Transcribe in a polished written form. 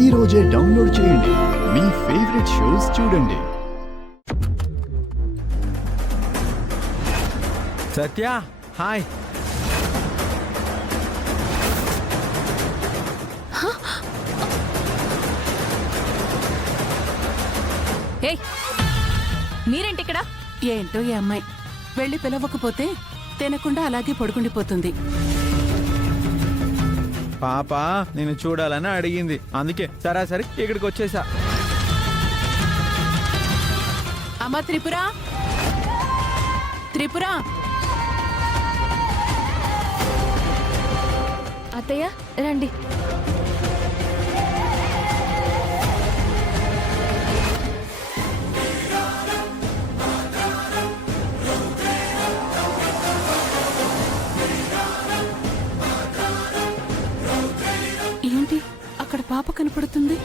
ఈ రోజే డౌన్లోడ్ చేయండి. మీ ఫేవరెట్ షోస్ చూడండి. సత్య హాయ్. ఏయ్, మీరేంటి ఇక్కడ? ఏంటో ఈ అమ్మాయి వెళ్ళి పిలవకపోతే తినకుండా అలాగే పడుకుండిపోతుంది. పాప నేను చూడాలని అడిగింది, అందుకే సరాసరి ఇక్కడికి వచ్చేసా. అమ్మా త్రిపుర, త్రిపుర, అత్తయ్య రండి. ఏంటి అక్కడ పాప కనపడుతుంది?